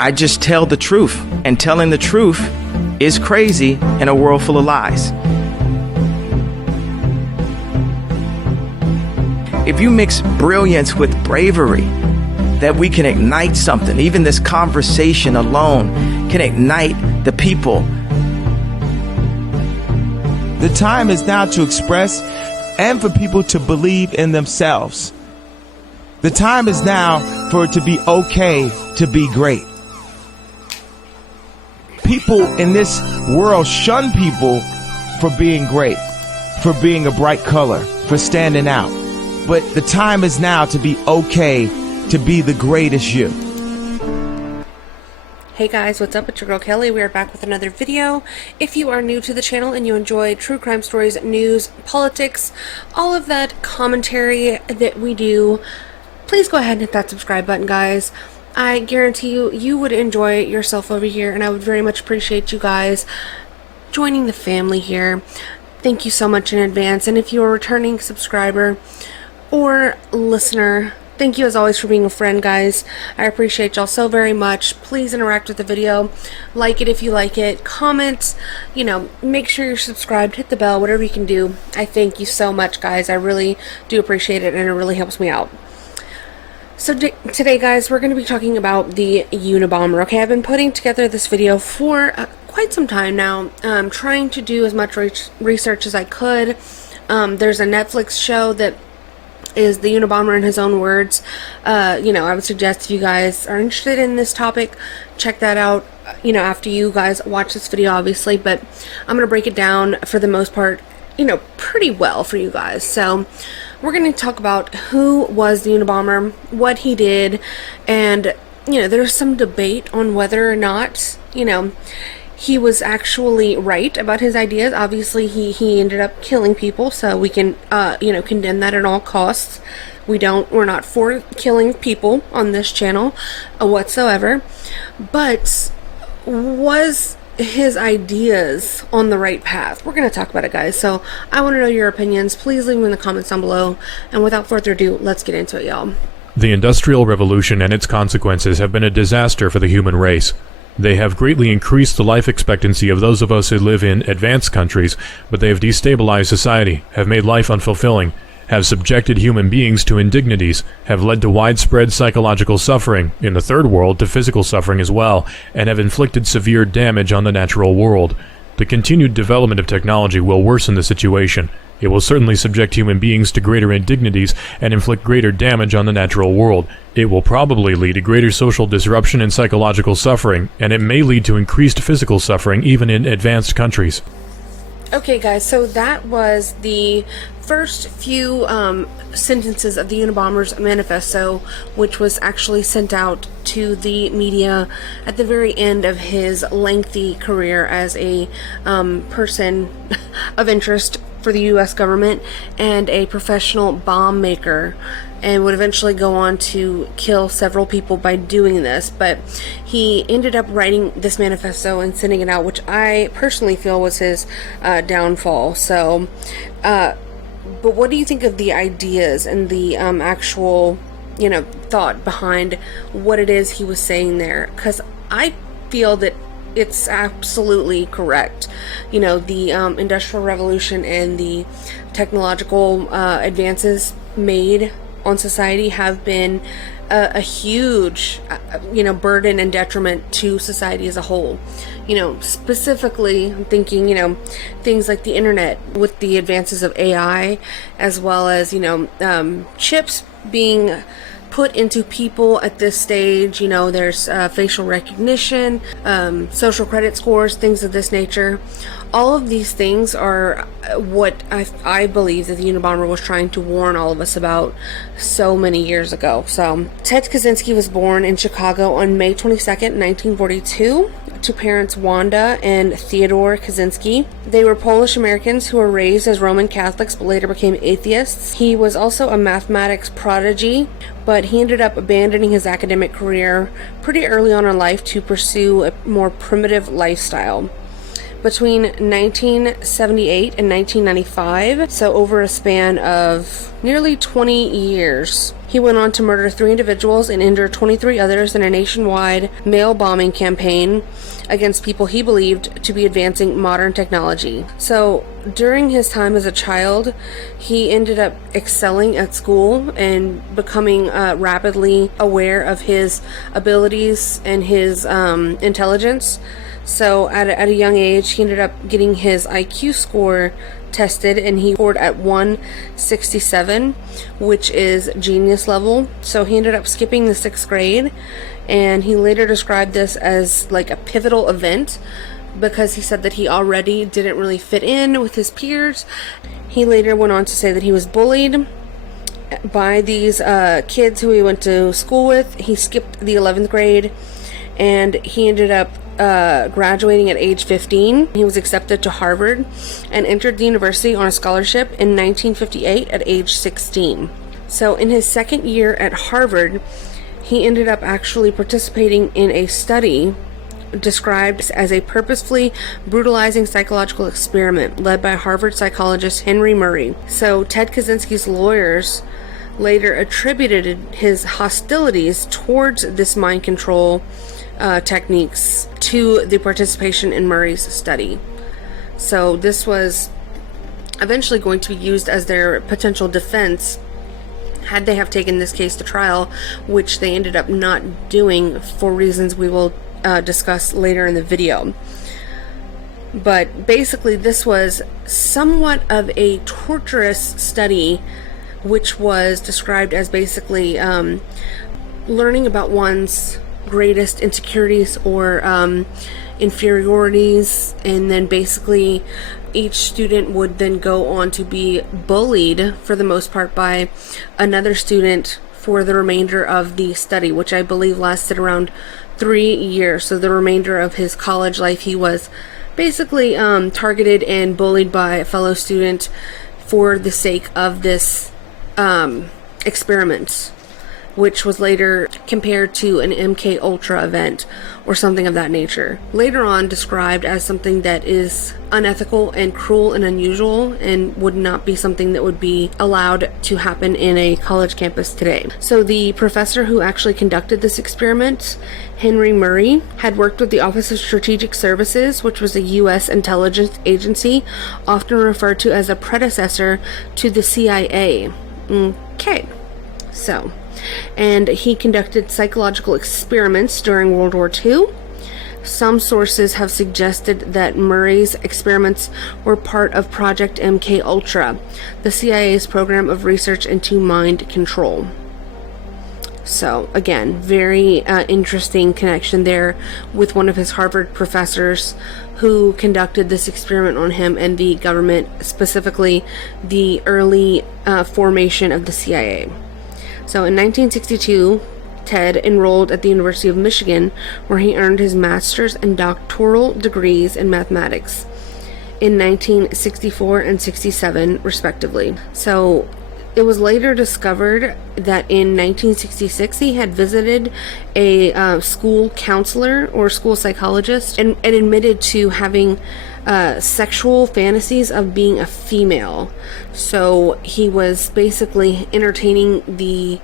I just tell the truth, and telling the truth is crazy in a world full of lies. If you mix brilliance with bravery, that we can ignite something. Even this conversation alone can ignite the people. The time is now to express and for people to believe in themselves. The time is now for it to be okay to be great. People in this world shun people for being great, for being a bright color, for standing out. But the time is now to be okay to be the greatest you. Hey guys, what's up? It's your girl Kelly. We are back with another video. If you are new to the channel and you enjoy true crime stories, news, politics, all of that commentary that we do, please go ahead and hit that subscribe button, guys. I guarantee you, you would enjoy yourself over here, and I would very much appreciate you guys joining the family here. Thank you so much in advance. And if you're a returning subscriber or listener, thank you as always for being a friend, guys. I appreciate y'all so very much. Please interact with the video. Like it if you like it. Comment. You know, make sure you're subscribed. Hit the bell. Whatever you can do. I thank you so much, guys. I really do appreciate it, and it really helps me out. So today, guys, we're going to be talking about the Unabomber. Okay, I've been putting together this video for quite some time now. Trying to do as much research as I could. There's a Netflix show that is the Unabomber in his own words. You know, I would suggest if you guys are interested in this topic, check that out, you know, after you guys watch this video, obviously. But I'm going to break it down for the most part, you know, pretty well for you guys. So we're going to talk about who was the Unabomber, what he did, and, you know, there's some debate on whether or not, you know, he was actually right about his ideas. Obviously, he ended up killing people, so we can, you know, condemn that at all costs. We're not for killing people on this channel whatsoever. But was his ideas on the right path? We're going to talk about it, guys. So I want to know your opinions. Please leave them in the comments down below. And without further ado, let's get into it, y'all. The Industrial Revolution and its consequences have been a disaster for the human race. They have greatly increased the life expectancy of those of us who live in advanced countries, but they have destabilized society, have made life unfulfilling, have subjected human beings to indignities, have led to widespread psychological suffering, in the third world to physical suffering as well, and have inflicted severe damage on the natural world. The continued development of technology will worsen the situation. It will certainly subject human beings to greater indignities and inflict greater damage on the natural world. It will probably lead to greater social disruption and psychological suffering, and it may lead to increased physical suffering even in advanced countries. Okay, guys, so that was the first few sentences of the Unabomber's manifesto, which was actually sent out to the media at the very end of his lengthy career as a person of interest for the U.S. government and a professional bomb maker, and would eventually go on to kill several people by doing this. But he ended up writing this manifesto and sending it out, which I personally feel was his downfall. So, but what do you think of the ideas and the actual, you know, thought behind what it is he was saying there? Because I feel that it's absolutely correct. You know, the Industrial Revolution and the technological advances made on society have been a huge, you know, burden and detriment to society as a whole. You know, specifically I'm thinking, you know, things like the internet with the advances of AI, as well as, you know, chips being put into people at this stage. You know, there's facial recognition, social credit scores, things of this nature. All of these things are what I believe that the Unabomber was trying to warn all of us about so many years ago. So Ted Kaczynski was born in Chicago on May 22nd, 1942, to parents Wanda and Theodore Kaczynski. They were Polish Americans who were raised as Roman Catholics but later became atheists. He was also a mathematics prodigy, but he ended up abandoning his academic career pretty early on in life to pursue a more primitive lifestyle. Between 1978 and 1995, so over a span of nearly 20 years, He went on to murder 3 individuals and injure 23 others in a nationwide mail bombing campaign against people he believed to be advancing modern technology. So during his time as a child, he ended up excelling at school and becoming rapidly aware of his abilities and his intelligence. So at a young age, he ended up getting his IQ score tested, and he scored at 167, which is genius level. So he ended up skipping the 6th grade, and he later described this as like a pivotal event because he said that he already didn't really fit in with his peers. He later went on to say that he was bullied by these kids who he went to school with. He skipped the 11th grade, and he ended up graduating at age 15. He was accepted to Harvard and entered the university on a scholarship in 1958 at age 16. So in his second year at Harvard, he ended up actually participating in a study described as a purposefully brutalizing psychological experiment led by Harvard psychologist Henry Murray. So Ted Kaczynski's lawyers later attributed his hostilities towards this mind control techniques to the participation in Murray's study. So this was eventually going to be used as their potential defense had they have taken this case to trial, which they ended up not doing for reasons we will discuss later in the video. But basically this was somewhat of a torturous study, which was described as basically learning about one's greatest insecurities or inferiorities, and then basically each student would then go on to be bullied for the most part by another student for the remainder of the study, which I believe lasted around 3 years. So the remainder of his college life he was basically targeted and bullied by a fellow student for the sake of this experiment, which was later compared to an MK Ultra event or something of that nature. Later on described as something that is unethical and cruel and unusual and would not be something that would be allowed to happen in a college campus today. So the professor who actually conducted this experiment, Henry Murray, had worked with the Office of Strategic Services, which was a U.S. intelligence agency, often referred to as a predecessor to the CIA. Okay, so... and he conducted psychological experiments during World War II. Some sources have suggested that Murray's experiments were part of Project MK Ultra, the CIA's program of research into mind control. So again, very interesting connection there with one of his Harvard professors who conducted this experiment on him and the government, specifically the early formation of the CIA. So in 1962, Ted enrolled at the University of Michigan, where he earned his master's and doctoral degrees in mathematics in 1964 and 67, respectively. So it was later discovered that in 1966 he had visited a school counselor or school psychologist and admitted to having sexual fantasies of being a female. So he was basically entertaining the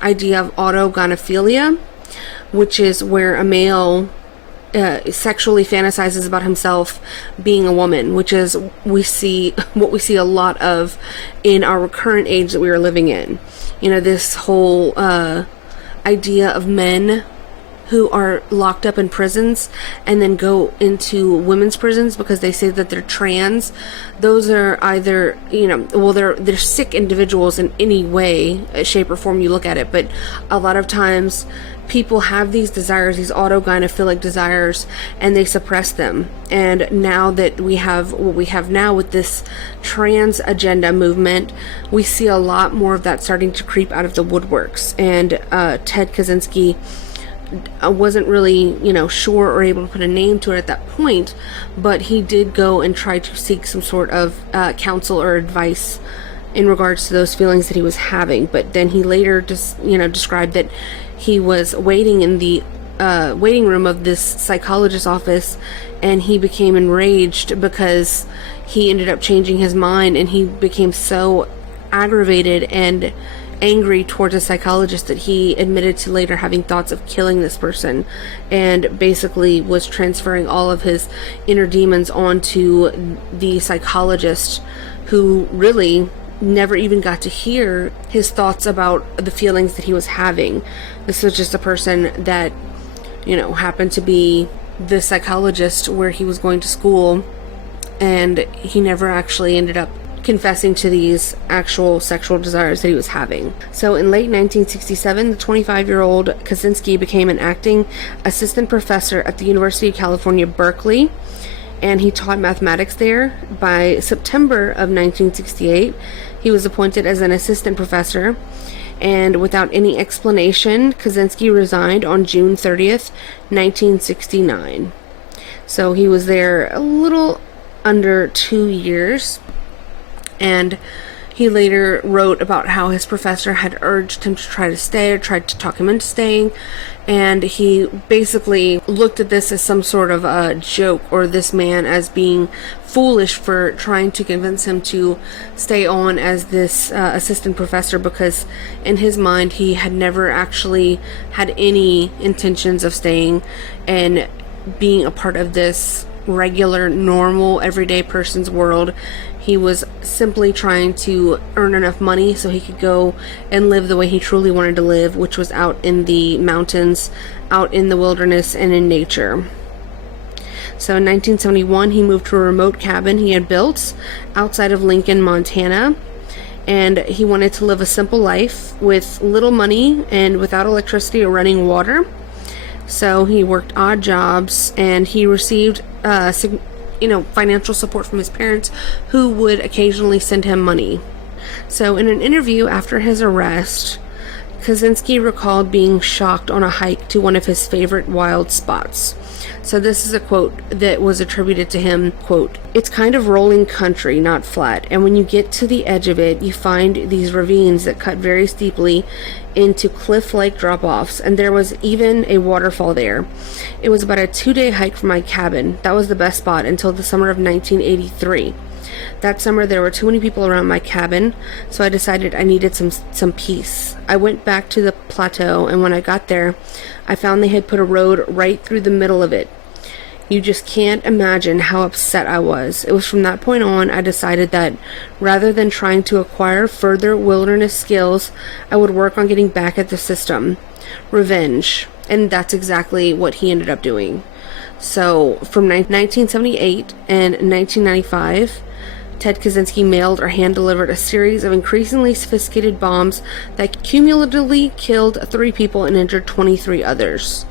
idea of autogynephilia, which is where a male sexually fantasizes about himself being a woman, which is what we see a lot of in our current age that we are living in. You know, this whole idea of men who are locked up in prisons and then go into women's prisons because they say that they're trans. Those are either, they're sick individuals in any way, shape, or form you look at it. But a lot of times people have these desires, these autogynephilic desires, and they suppress them. And now that we have what we have now with this trans agenda movement, we see a lot more of that starting to creep out of the woodworks. And Ted Kaczynski wasn't really, sure or able to put a name to it at that point, but he did go and try to seek some sort of counsel or advice in regards to those feelings that he was having. But then he later described that he was waiting in the waiting room of this psychologist's office, and he became enraged because he ended up changing his mind, and he became so aggravated and angry towards a psychologist that he admitted to later having thoughts of killing this person, and basically was transferring all of his inner demons onto the psychologist, who really never even got to hear his thoughts about the feelings that he was having. This was just a person that, you know, happened to be the psychologist where he was going to school, and he never actually ended up confessing to these actual sexual desires that he was having. So in late 1967, the 25-year-old Kaczynski became an acting assistant professor at the University of California, Berkeley, and he taught mathematics there. By September of 1968, he was appointed as an assistant professor, and without any explanation, Kaczynski resigned on June 30th, 1969. So he was there a little under 2 years. And he later wrote about how his professor had urged him to try to stay, or tried to talk him into staying. And he basically looked at this as some sort of a joke, or this man as being foolish for trying to convince him to stay on as this assistant professor, because in his mind he had never actually had any intentions of staying and being a part of this regular, normal, everyday person's world. He was simply trying to earn enough money so he could go and live the way he truly wanted to live, which was out in the mountains, out in the wilderness, and in nature. So in 1971, he moved to a remote cabin he had built outside of Lincoln, Montana, and he wanted to live a simple life with little money and without electricity or running water. So he worked odd jobs, and he received financial support from his parents, who would occasionally send him money. So in an interview after his arrest, Kaczynski recalled being shocked on a hike to one of his favorite wild spots. So this is a quote that was attributed to him, quote, "It's kind of rolling country, not flat, and when you get to the edge of it, you find these ravines that cut very steeply into cliff-like drop-offs, and there was even a waterfall there. It was about a 2-day hike from my cabin. That was the best spot until the summer of 1983. That summer there were too many people around my cabin, so I decided I needed some peace. I went back to the plateau, and when I got there, I found they had put a road right through the middle of it. You just can't imagine how upset I was. It was from that point on I decided that rather than trying to acquire further wilderness skills, I would work on getting back at the system. Revenge." And that's exactly what he ended up doing. So from 1978 and 1995, Ted Kaczynski mailed or hand-delivered a series of increasingly sophisticated bombs that cumulatively killed 3 people and injured 23 others.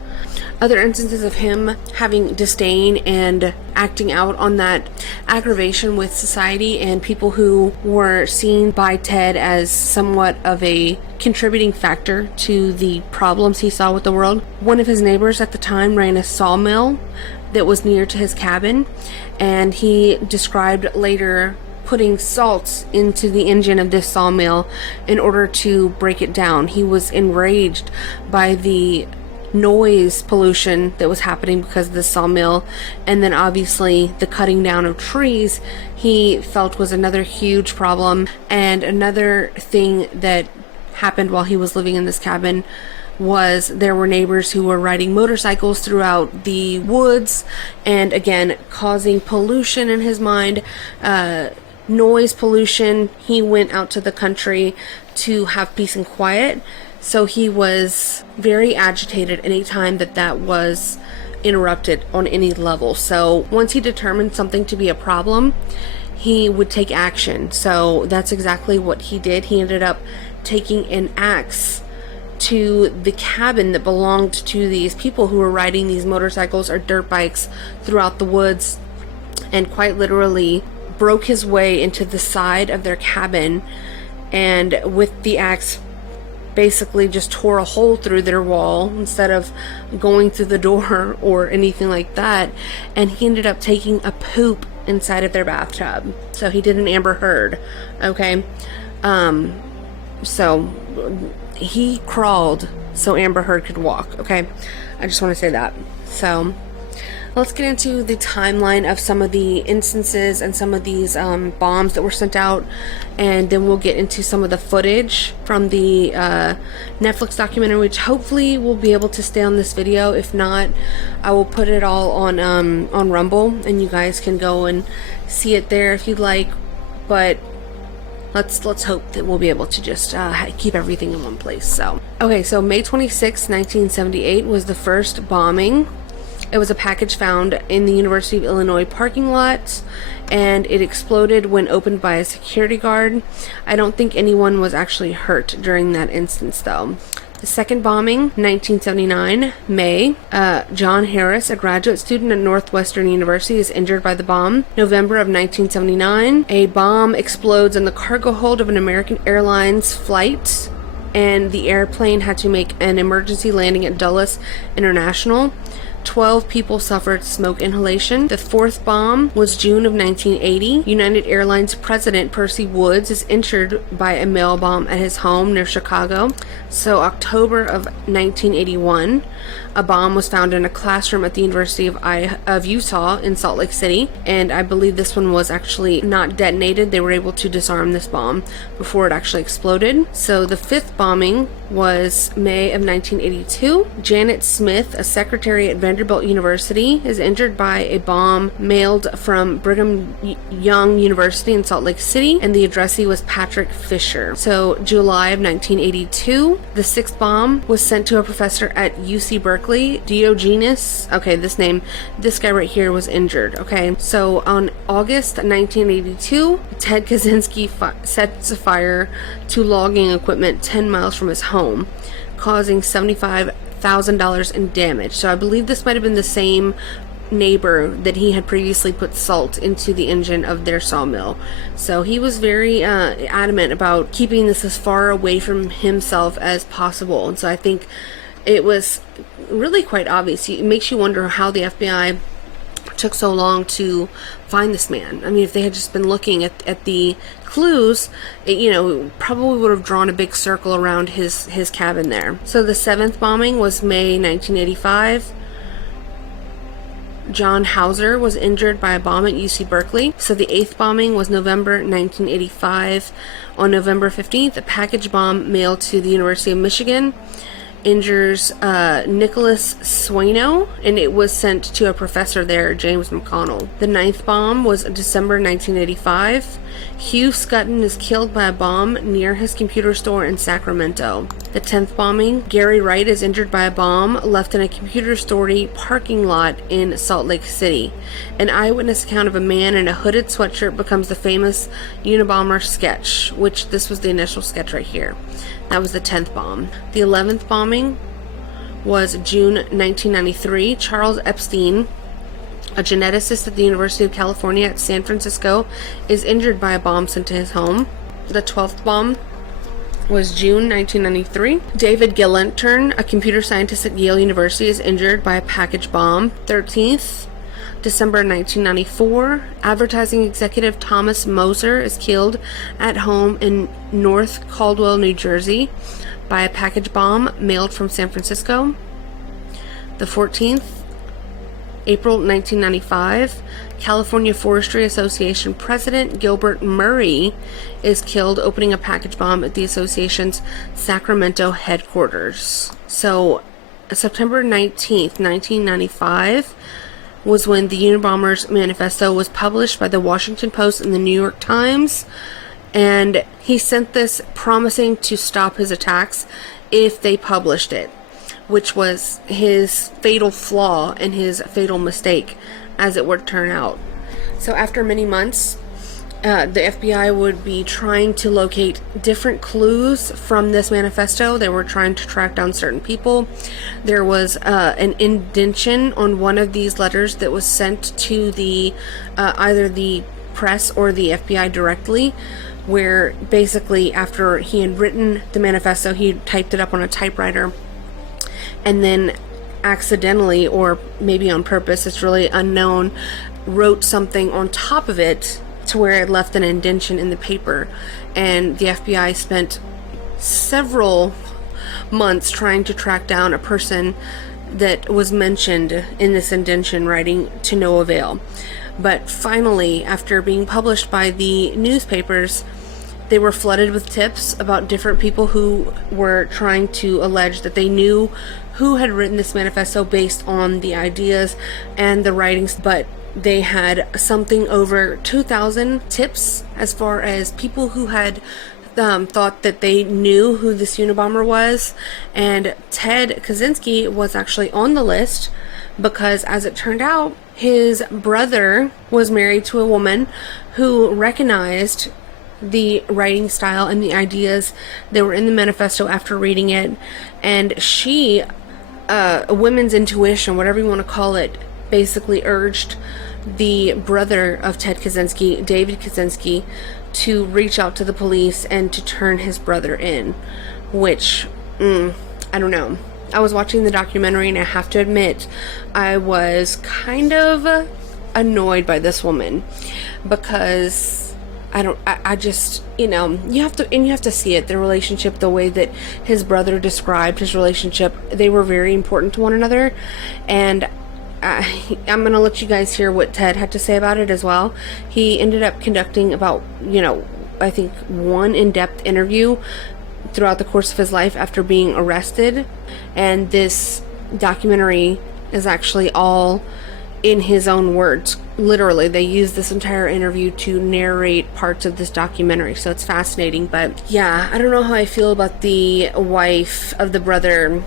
Other instances of him having disdain and acting out on that aggravation with society and people who were seen by Ted as somewhat of a contributing factor to the problems he saw with the world. One of his neighbors at the time ran a sawmill that was near to his cabin, and he described later putting salt into the engine of this sawmill in order to break it down. He was enraged by the noise pollution that was happening because of the sawmill, and then obviously the cutting down of trees he felt was another huge problem. And another thing that happened while he was living in this cabin was there were neighbors who were riding motorcycles throughout the woods, and again causing pollution in his mind, noise pollution. He went out to the country to have peace and quiet, so he was very agitated anytime that was interrupted on any level. So once he determined something to be a problem, he would take action. So that's exactly what he did. He ended up taking an axe to the cabin that belonged to these people who were riding these motorcycles or dirt bikes throughout the woods, and quite literally broke his way into the side of their cabin, and with the axe basically just tore a hole through their wall instead of going through the door or anything like that. And he ended up taking a poop inside of their bathtub. So he did an Amber Heard. Okay. So he crawled so Amber Heard could walk. Okay. I just want to say that. So Let's get into the timeline of some of the instances and some of these bombs that were sent out, and then we'll get into some of the footage from the Netflix documentary, which hopefully we'll be able to stay on this video. If not, I will put it all on Rumble, and you guys can go and see it there if you'd like. But let's hope that we'll be able to just keep everything in one place. So okay, so May 26, 1978 was the first bombing. It was a package found in the University of Illinois parking lot, and it exploded when opened by a security guard. I don't think anyone was actually hurt during that instance, though. The second bombing, 1979, May. John Harris, a graduate student at Northwestern University, is injured by the bomb. November of 1979, a bomb explodes in the cargo hold of an American Airlines flight, and the airplane had to make an emergency landing at Dulles International. 12 people suffered smoke inhalation. The fourth bomb was June of 1980. United Airlines President Percy Woods is injured by a mail bomb at his home near Chicago. So October of 1981, a bomb was found in a classroom at the University of Utah in Salt Lake City, and I believe this one was actually not detonated. They were able to disarm this bomb before it actually exploded. So the fifth bombing was May of 1982. Janet Smith, a secretary at Vanderbilt University, is injured by a bomb mailed from Brigham Young University in Salt Lake City, and the addressee was Patrick Fisher. So July of 1982, the sixth bomb was sent to a professor at UC Berkeley, Diogenes. Okay, this guy right here was injured. Okay, so on August 1982, Ted Kaczynski sets fire to logging equipment 10 miles from his home, causing $75,000 in damage. So I believe this might have been the same neighbor that he had previously put salt into the engine of their sawmill. So he was very adamant about keeping this as far away from himself as possible. And so I think it was really quite obvious. It makes you wonder how the FBI took so long to find this man. I mean, if they had just been looking at the clues, it probably would have drawn a big circle around his cabin there. So the seventh bombing was May 1985. John Hauser was injured by a bomb at UC Berkeley. So the eighth bombing was November 1985. On November 15th, a package bomb mailed to the University of Michigan injures Nicholas Swano, and it was sent to a professor there, James McConnell. The ninth bomb was December 1985. Hugh Scutton is killed by a bomb near his computer store in Sacramento. The 10th bombing, Gary Wright is injured by a bomb left in a computer store parking lot in Salt Lake City. An eyewitness account of a man in a hooded sweatshirt becomes the famous Unabomber sketch, which this was the initial sketch right here. That was the 10th bomb. The 11th bombing was June 1993. Charles Epstein, a geneticist at the University of California at San Francisco, is injured by a bomb sent to his home. The 12th bomb was June 1993. David Gillentern, a computer scientist at Yale University, is injured by a package bomb. 13th, December 1994, advertising executive Thomas Moser is killed at home in North Caldwell, New Jersey, by a package bomb mailed from San Francisco. The 14th, April 1995, California Forestry Association President Gilbert Murray is killed opening a package bomb at the association's Sacramento headquarters. So, September 19th, 1995, was when the Unabomber's manifesto was published by the Washington Post and the New York Times, and he sent this promising to stop his attacks if they published it, which was his fatal flaw and his fatal mistake, as it would turn out. So after many months, the FBI would be trying to locate different clues from this manifesto. They were trying to track down certain people. There was an indentation on one of these letters that was sent to the either the press or the FBI directly, where basically after he had written the manifesto, he typed it up on a typewriter, and then accidentally, or maybe on purpose, it's really unknown, wrote something on top of it to where it left an indentation in the paper. And the FBI spent several months trying to track down a person that was mentioned in this indention writing to no avail. But finally, after being published by the newspapers, they were flooded with tips about different people who were trying to allege that they knew who had written this manifesto based on the ideas and the writings, but they had something over 2,000 tips as far as people who had thought that they knew who this Unabomber was. And Ted Kaczynski was actually on the list because, as it turned out, his brother was married to a woman who recognized the writing style and the ideas that were in the manifesto after reading it. And she, a women's intuition, whatever you want to call it, basically urged the brother of Ted Kaczynski, David Kaczynski, to reach out to the police and to turn his brother in, which, I don't know. I was watching the documentary and I have to admit, I was kind of annoyed by this woman because I just, you have to see it, the relationship, the way that his brother described his relationship. They were very important to one another, and I'm going to let you guys hear what Ted had to say about it as well. He ended up conducting about, I think one in-depth interview throughout the course of his life after being arrested. And this documentary is actually all in his own words. Literally, they used this entire interview to narrate parts of this documentary. So it's fascinating. But yeah, I don't know how I feel about the wife of the brother,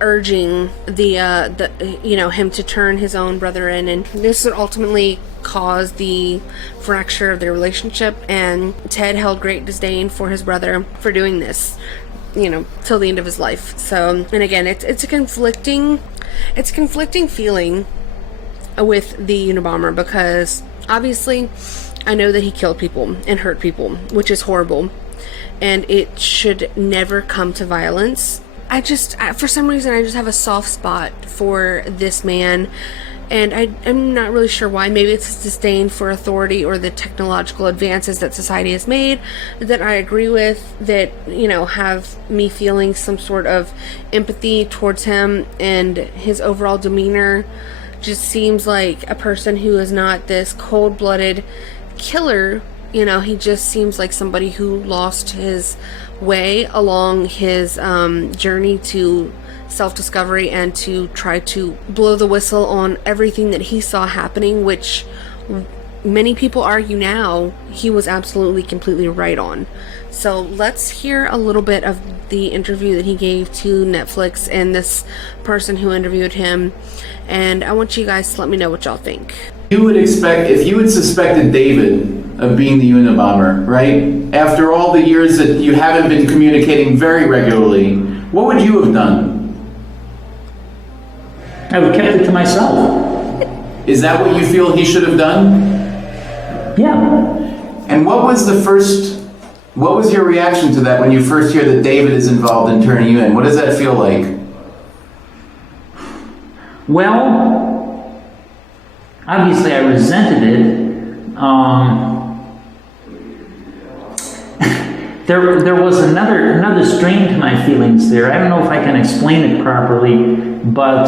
urging him to turn his own brother in, and this would ultimately cause the fracture of their relationship. And Ted held great disdain for his brother for doing this, till the end of his life. So, and again, it's a conflicting feeling with the Unabomber, because obviously I know that he killed people and hurt people, which is horrible, and it should never come to violence. For some reason, I just have a soft spot for this man, and I'm not really sure why. Maybe it's his disdain for authority or the technological advances that society has made that I agree with, that, have me feeling some sort of empathy towards him, and his overall demeanor just seems like a person who is not this cold-blooded killer. He just seems like somebody who lost his way along his journey to self-discovery and to try to blow the whistle on everything that he saw happening, which many people argue now he was absolutely completely right on. So let's hear a little bit of the interview that he gave to Netflix and this person who interviewed him, and I want you guys to let me know what y'all think. You would expect, if you had suspected David of being the Unabomber, right? After all the years that you haven't been communicating very regularly, what would you have done? I would have kept it to myself. Is that what you feel he should have done? Yeah. And what was your reaction to that when you first hear that David is involved in turning you in? What does that feel like? Well, obviously I resented it. There was another strain to my feelings there. I don't know if I can explain it properly, but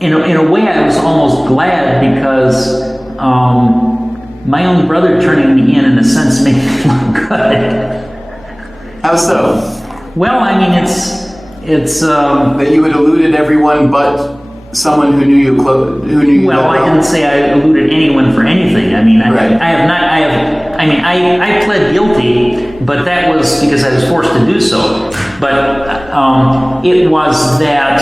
in a way I was almost glad, because my own brother turning me in a sense, made me feel good. How so? Well, I mean, it's that you had eluded everyone but someone who knew you well, I didn't say I eluded anyone for anything. I mean, I pled guilty, but that was because I was forced to do so. But it was that,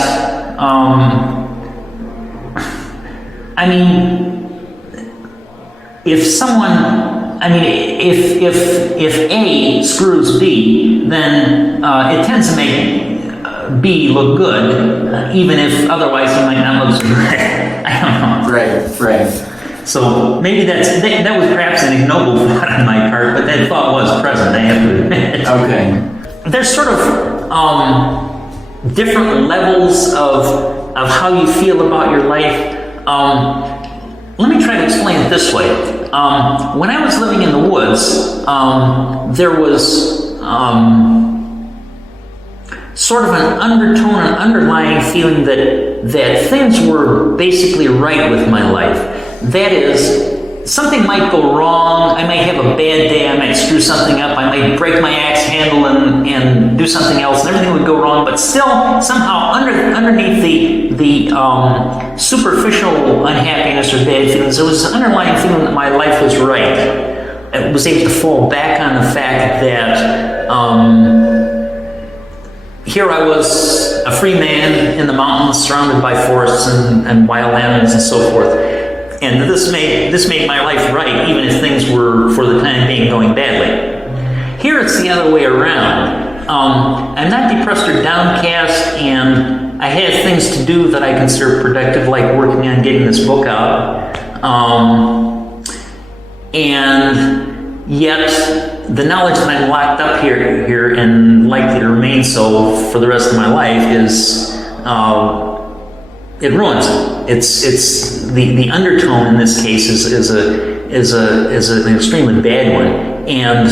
if someone, if A screws B, then it tends to make B look good, even if otherwise he might not look so good. I don't know. Right. So maybe that was perhaps an ignoble thought on my part, but that thought was present, I have to admit. Okay. There's sort of different levels of how you feel about your life. Let me try to explain it this way. When I was living in the woods, there was sort of an undertone, an underlying feeling that things were basically right with my life. That is, something might go wrong, I might have a bad day, I might screw something up, I might break my axe handle and do something else, and everything would go wrong, but still, somehow, underneath the superficial unhappiness or bad feelings, there was an underlying feeling that my life was right. I was able to fall back on the fact that here I was, a free man in the mountains, surrounded by forests and wild animals and so forth. And this made my life right, even if things were, for the time being, going badly. Here it's the other way around. I'm not depressed or downcast, and I have things to do that I consider productive, like working on getting this book out. And yet, the knowledge that I'm locked up here and likely to remain so for the rest of my life is, it ruins it. It's the undertone in this case is an extremely bad one, and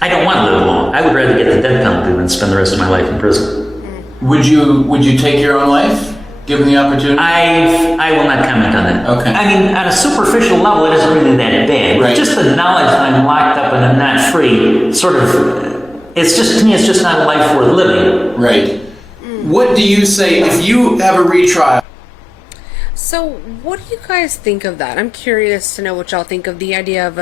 I don't want to live long. I would rather get the death penalty than spend the rest of my life in prison. Would you take your own life, given the opportunity? I will not comment on that. Okay. I mean, on a superficial level, it isn't really that bad. Right. Just the knowledge that I'm locked up and I'm not free, sort of, it's just, to me, it's just not a life worth living. Right. What do you say if you have a retrial? So, what do you guys think of that? I'm curious to know what y'all think of the idea of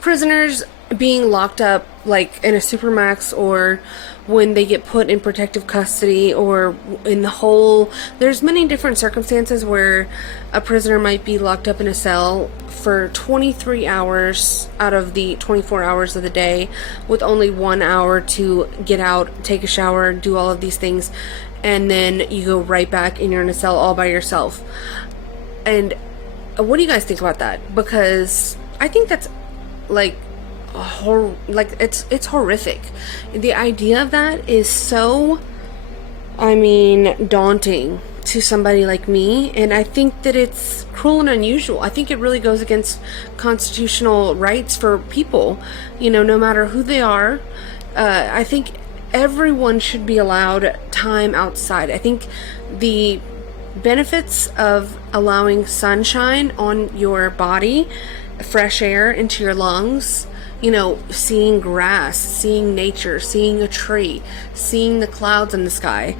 prisoners being locked up, like in a supermax, or when they get put in protective custody, or in the hole. There's many different circumstances where a prisoner might be locked up in a cell for 23 hours out of the 24 hours of the day, with only 1 hour to get out, take a shower, do all of these things, and then you go right back and you're in a cell all by yourself. And what do you guys think about that? Because I think that's like it's horrific. The idea of that is so, daunting to somebody like me, and I think that it's cruel and unusual. I think it really goes against constitutional rights for people, no matter who they are. I think everyone should be allowed time outside. I think the benefits of allowing sunshine on your body, fresh air into your lungs, seeing grass, seeing nature, seeing a tree, seeing the clouds in the sky,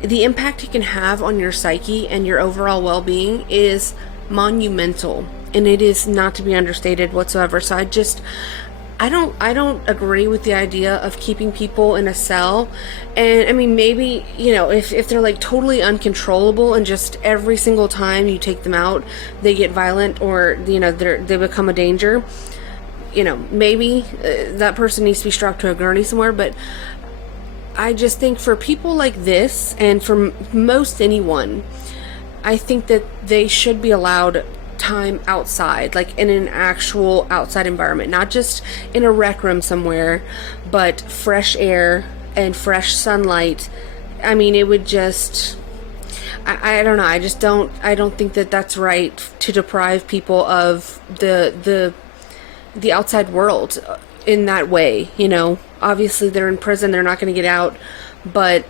the impact it can have on your psyche and your overall well-being is monumental, and it is not to be understated whatsoever. So I don't agree with the idea of keeping people in a cell. And maybe, if they're like totally uncontrollable and just every single time you take them out, they get violent, or, they become a danger, maybe that person needs to be strapped to a gurney somewhere. But I just think for people like this, and for most anyone, I think that they should be allowed time outside, like in an actual outside environment, not just in a rec room somewhere, but fresh air and fresh sunlight. It would just, I don't know. I don't think that that's right to deprive people of the outside world in that way. Obviously they're in prison, they're not going to get out, and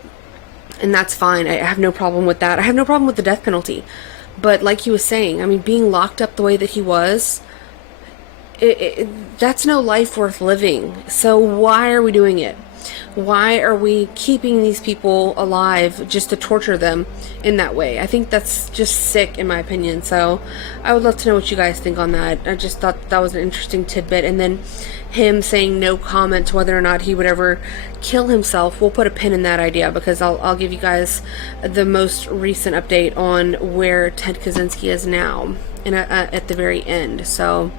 that's fine. I have no problem with that. I have no problem with the death penalty. But like he was saying, being locked up the way that he was, that's no life worth living. So why are we doing it? Why are we keeping these people alive just to torture them in that way? I think that's just sick, in my opinion. So I would love to know what you guys think on that. I just thought that was an interesting tidbit. And then him saying no comment to whether or not he would ever kill himself. We'll put a pin in that idea, because I'll give you guys the most recent update on where Ted Kaczynski is now at the very end. So,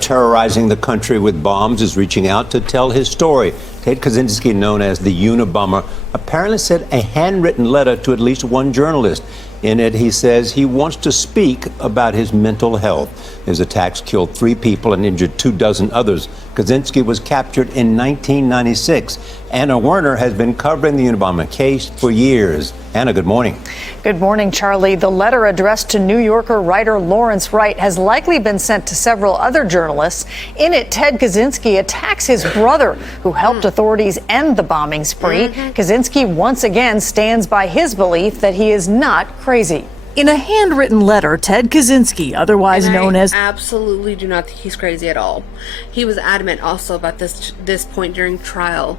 terrorizing the country with bombs, is reaching out to tell his story. Ted Kaczynski, known as the Unabomber, apparently sent a handwritten letter to at least one journalist. In it, he says he wants to speak about his mental health. His attacks killed 3 people and injured 24 others. Kaczynski was captured in 1996. Anna Werner has been covering the Unabomber case for years. Anna, good morning. Good morning, Charlie. The letter addressed to New Yorker writer Lawrence Wright has likely been sent to several other journalists. In it, Ted Kaczynski attacks his brother, who helped authorities end the bombing spree. Kaczynski once again stands by his belief that he is not crazy. In a handwritten letter, Ted Kaczynski, otherwise known as... I absolutely do not think he's crazy at all. He was adamant also about this point during trial.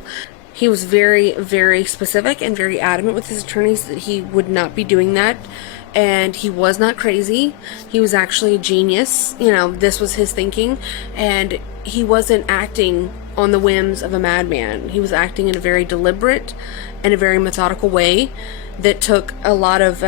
He was very, very specific and very adamant with his attorneys that he would not be doing that. And he was not crazy. He was actually a genius. You know, this was his thinking. And he wasn't acting on the whims of a madman. He was acting in a very deliberate and a very methodical way that took a lot of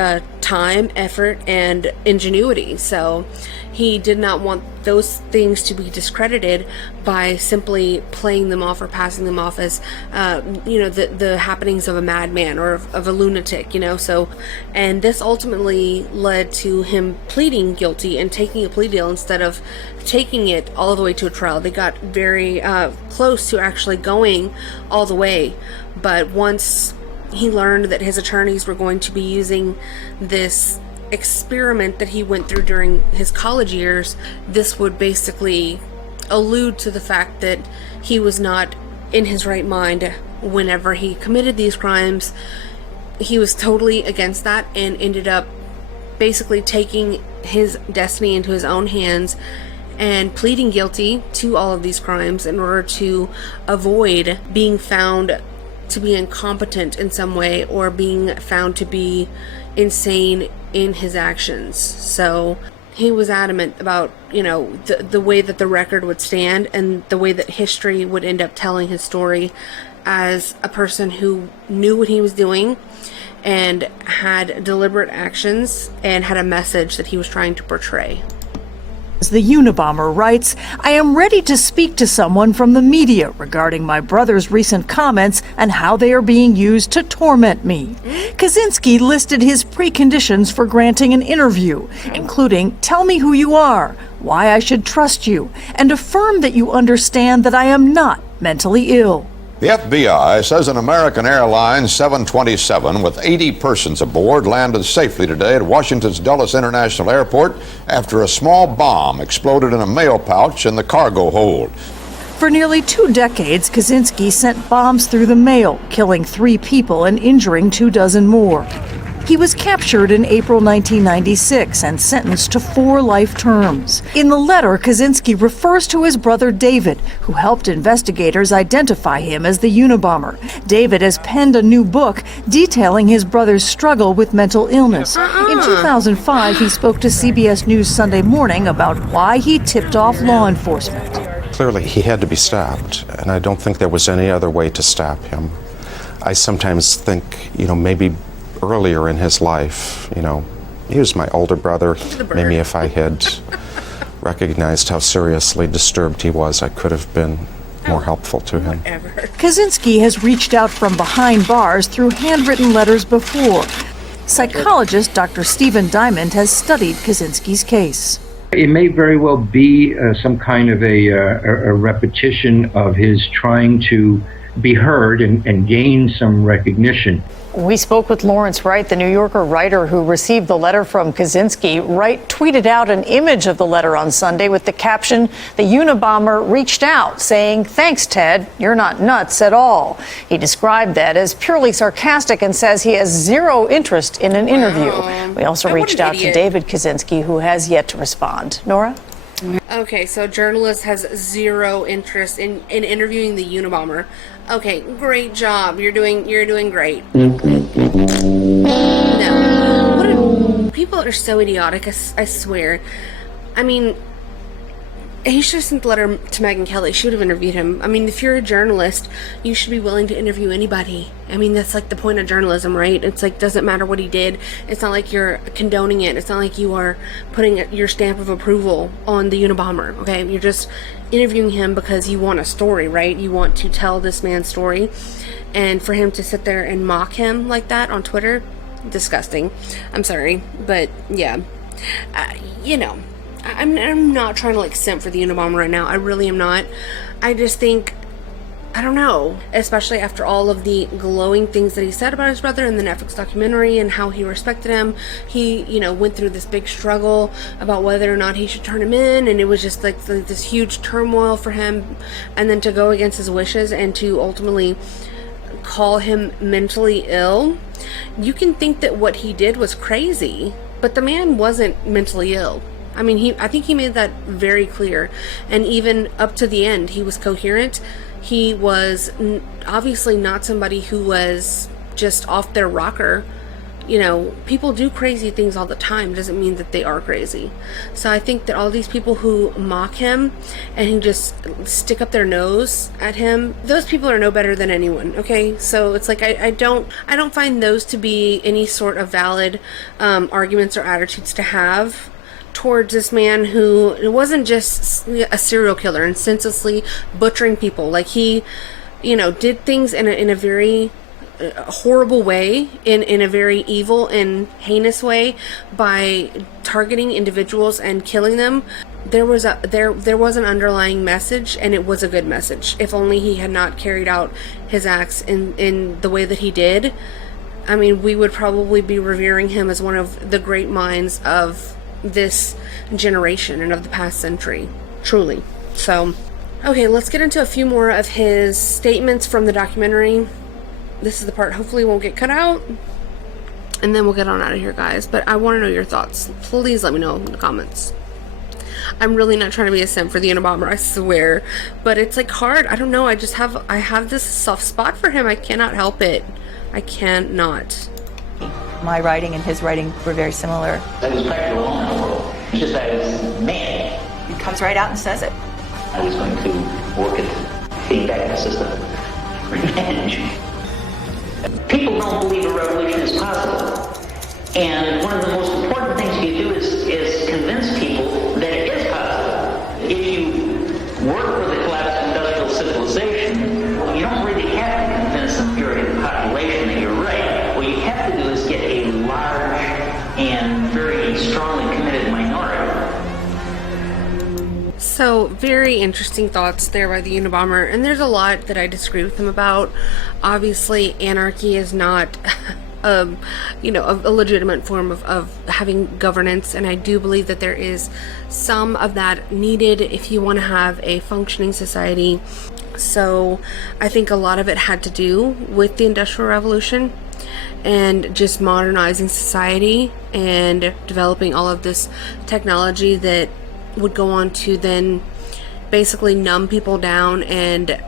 time, effort, and ingenuity. So he did not want those things to be discredited by simply playing them off or passing them off as, the happenings of a madman or of a lunatic, So, and this ultimately led to him pleading guilty and taking a plea deal instead of taking it all the way to a trial. They got very close to actually going all the way, but once he learned that his attorneys were going to be using this experiment that he went through during his college years, this would basically allude to the fact that he was not in his right mind whenever he committed these crimes. He was totally against that and ended up basically taking his destiny into his own hands and pleading guilty to all of these crimes in order to avoid being found to be incompetent in some way or being found to be insane in his actions. So he was adamant about, the way that the record would stand and the way that history would end up telling his story as a person who knew what he was doing and had deliberate actions and had a message that he was trying to portray. The Unabomber writes, I am ready to speak to someone from the media regarding my brother's recent comments and how they are being used to torment me. Kaczynski listed his preconditions for granting an interview, including tell me who you are, why I should trust you, and affirm that you understand that I am not mentally ill. The FBI says an American Airlines 727 with 80 persons aboard landed safely today at Washington's Dulles International Airport after a small bomb exploded in a mail pouch in the cargo hold. For nearly 2 decades, Kaczynski sent bombs through the mail, killing 3 people and injuring 24 more. He was captured in April 1996 and sentenced to 4 life terms. In the letter, Kaczynski refers to his brother David, who helped investigators identify him as the Unabomber. David has penned a new book detailing his brother's struggle with mental illness. In 2005, he spoke to CBS News Sunday Morning about why he tipped off law enforcement. Clearly, he had to be stopped, and I don't think there was any other way to stop him. I sometimes think, maybe earlier in his life, he was my older brother. Maybe if I had recognized how seriously disturbed he was, I could have been more helpful to him. Kaczynski has reached out from behind bars through handwritten letters before. Psychologist Dr. Stephen Diamond has studied Kaczynski's case. It may very well be some kind of a repetition of his trying to be heard and gain some recognition. We spoke with Lawrence Wright, the New Yorker writer who received the letter from Kaczynski. Wright tweeted out an image of the letter on Sunday with the caption, "The Unabomber reached out, saying, 'Thanks, Ted, you're not nuts at all.'" He described that as purely sarcastic and says he has zero interest in an interview. We also reached out to David Kaczynski, who has yet to respond. Nora? Okay, so a journalist has zero interest in interviewing the Unabomber. Okay, great job. You're doing great. No. People are so idiotic, I swear. I mean, he should have sent the letter to Megyn Kelly. She would have interviewed him. I mean, if you're a journalist, you should be willing to interview anybody. I mean, that's like the point of journalism, right? It's like, doesn't matter what he did. It's not like you're condoning it. It's not like you are putting your stamp of approval on the Unabomber, okay? You're just interviewing him because you want a story, right? You want to tell this man's story. And for him to sit there and mock him like that on Twitter, disgusting. I'm sorry, but yeah. I'm not trying to simp for the Unabomber right now. I really am not. I just think I don't know, especially after all of the glowing things that he said about his brother in the Netflix documentary and how he respected him. He, went through this big struggle about whether or not he should turn him in, and it was just like this huge turmoil for him. And then to go against his wishes and to ultimately call him mentally ill, you can think that what he did was crazy, but the man wasn't mentally ill. I mean, I think he made that very clear. And even up to the end, he was coherent. He was obviously not somebody who was just off their rocker. People do crazy things all the time. Doesn't mean that they are crazy. So I think that all these people who mock him and who just stick up their nose at him, those people are no better than anyone. Okay, so it's like I don't find those to be any sort of valid arguments or attitudes to have towards this man who wasn't just a serial killer and senselessly butchering people. Like he, did things in a very horrible way, in a very evil and heinous way, by targeting individuals and killing them. There was an underlying message, and it was a good message. If only he had not carried out his acts in the way that he did, I mean, we would probably be revering him as one of the great minds of this generation and of the past century, truly. So, okay, let's get into a few more of his statements from the documentary. This is the part hopefully won't get cut out, and then we'll get on out of here, guys. But I want to know your thoughts. Please let me know in the comments. I'm really not trying to be a simp for the Unabomber, I swear, but it's like hard. I don't know. I have this soft spot for him. I cannot help it. I cannot. My writing and his writing were very similar. I was practically alone in the world. It's just I was mad. He comes right out and says it. I was going to work at feedback the system. Revenge. People don't believe a revolution is possible. And one of the most important things you do is convince people that it is possible. If you work for the collapse of industrial civilization, you don't really have to convince the majority of the population that you're right. What you have to do is get a large and very strongly committed minority. So, very interesting thoughts there by the Unabomber, and there's a lot that I disagree with him about. Obviously, anarchy is not a legitimate form of having governance, and I do believe that there is some of that needed if you want to have a functioning society. So I think a lot of it had to do with the Industrial Revolution and just modernizing society and developing all of this technology that would go on to then basically numb people down and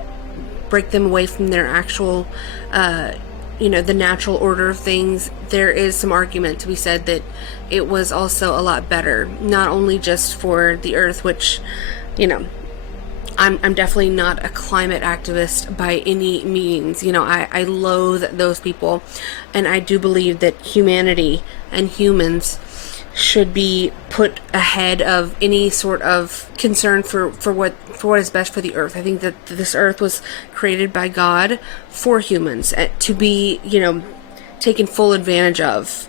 break them away from their actual the natural order of things. There is some argument to be said that it was also a lot better, not only just for the earth, which I'm definitely not a climate activist by any means. I loathe those people, and I do believe that humanity and humans should be put ahead of any sort of concern for what is best for the earth. I think that this earth was created by God for humans to be, taken full advantage of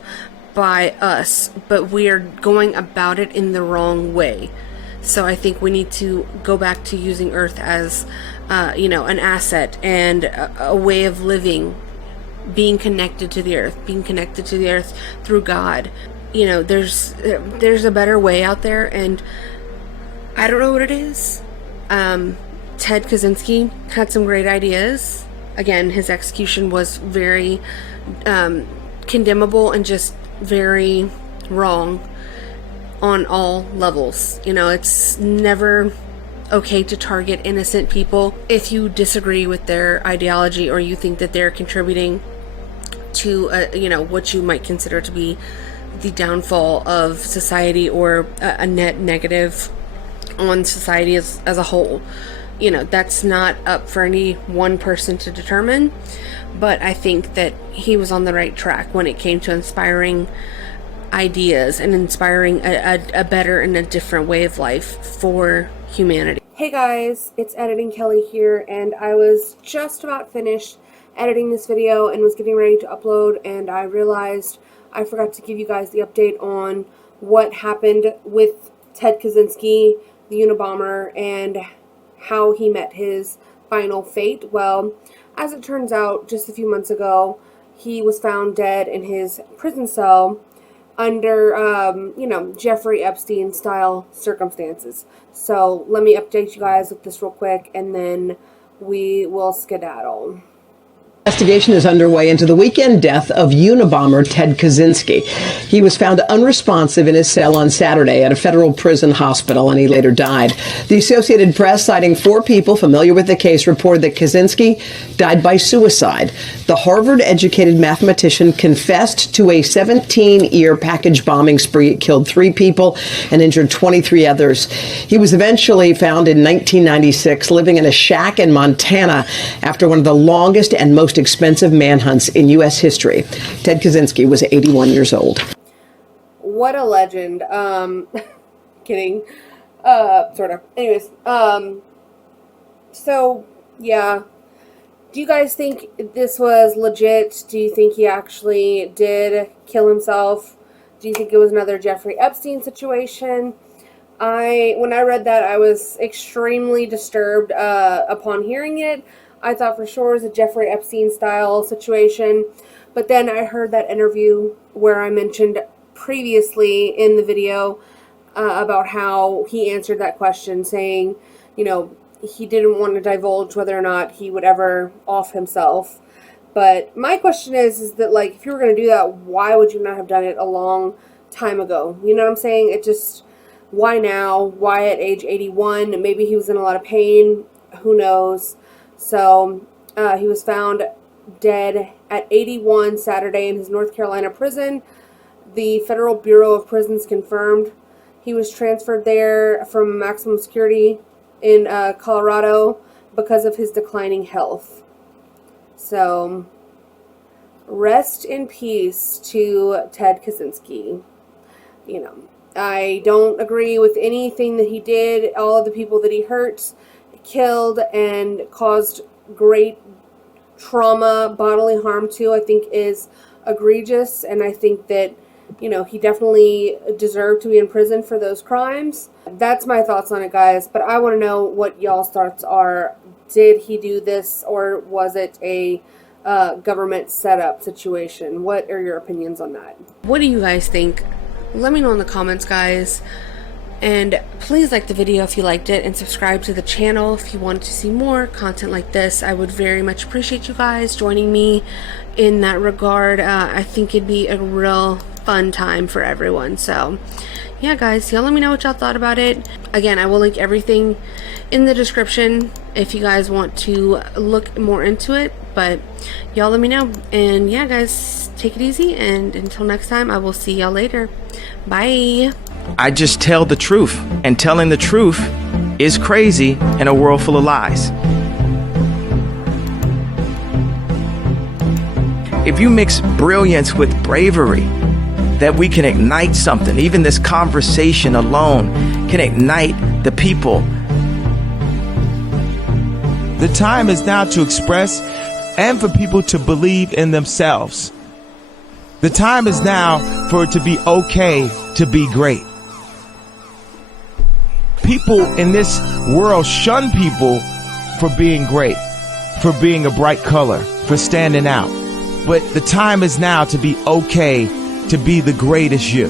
by us, but we are going about it in the wrong way. So I think we need to go back to using earth as, an asset and a way of living, being connected to the earth through God. There's a better way out there, and I don't know what it is. Ted Kaczynski had some great ideas. Again, his execution was very condemnable and just very wrong on all levels. It's never okay to target innocent people if you disagree with their ideology or you think that they're contributing to what you might consider to be the downfall of society or a net negative on society as a whole. That's not up for any one person to determine, but I think that he was on the right track when it came to inspiring ideas and inspiring a better and a different way of life for humanity. Hey guys, it's Editing Kelly here, and I was just about finished editing this video and was getting ready to upload, and I realized I forgot to give you guys the update on what happened with Ted Kaczynski, the Unabomber, and how he met his final fate? Well, as it turns out, just a few months ago, he was found dead in his prison cell under, Jeffrey Epstein style circumstances. So let me update you guys with this real quick, and then we will skedaddle. Investigation is underway into the weekend death of Unabomber Ted Kaczynski. He was found unresponsive in his cell on Saturday at a federal prison hospital, and he later died. The Associated Press, citing 4 people familiar with the case, reported that Kaczynski died by suicide. The Harvard-educated mathematician confessed to a 17-year package bombing spree. It killed 3 people and injured 23 others. He was eventually found in 1996 living in a shack in Montana after one of the longest and most expensive manhunts in U.S. history. Ted Kaczynski was 81 years old. What a legend. Kidding. Sort of. Anyways, so, yeah. Do you guys think this was legit? Do you think he actually did kill himself? Do you think it was another Jeffrey Epstein situation? When I read that, I was extremely disturbed upon hearing it. I thought for sure it was a Jeffrey Epstein style situation. But then I heard that interview where I mentioned previously in the video about how he answered that question, saying, he didn't want to divulge whether or not he would ever off himself. But my question is that, like, if you were going to do that, why would you not have done it a long time ago? You know what I'm saying? It just, why now? Why at age 81? Maybe he was in a lot of pain. Who knows? So he was found dead at 81 Saturday in his North Carolina prison. The Federal Bureau of Prisons confirmed he was transferred there from maximum security in Colorado because of his declining health. So rest in peace to Ted Kaczynski. I don't agree with anything that he did. All of the people that he hurt, killed, and caused great trauma, bodily harm to, I think is egregious. And I think that, he definitely deserved to be in prison for those crimes. That's my thoughts on it, guys. But I want to know what y'all's thoughts are. Did he do this, or was it a government setup situation? What are your opinions on that? What do you guys think? Let me know in the comments, guys. And please like the video if you liked it, and subscribe to the channel if you want to see more content like this. I would very much appreciate you guys joining me in that regard. I think it'd be a real fun time for everyone. So yeah, guys, y'all let me know what y'all thought about it. Again, I will link everything in the description if you guys want to look more into it. But y'all let me know. And yeah, guys, take it easy, and until next time, I will see y'all later. Bye. I just tell the truth, and telling the truth is crazy in a world full of lies. If you mix brilliance with bravery, that we can ignite something. Even this conversation alone can ignite the people. The time is now to express and for people to believe in themselves. The time is now for it to be okay to be great. People in this world shun people for being great, for being a bright color, for standing out. But the time is now to be okay to be the greatest you.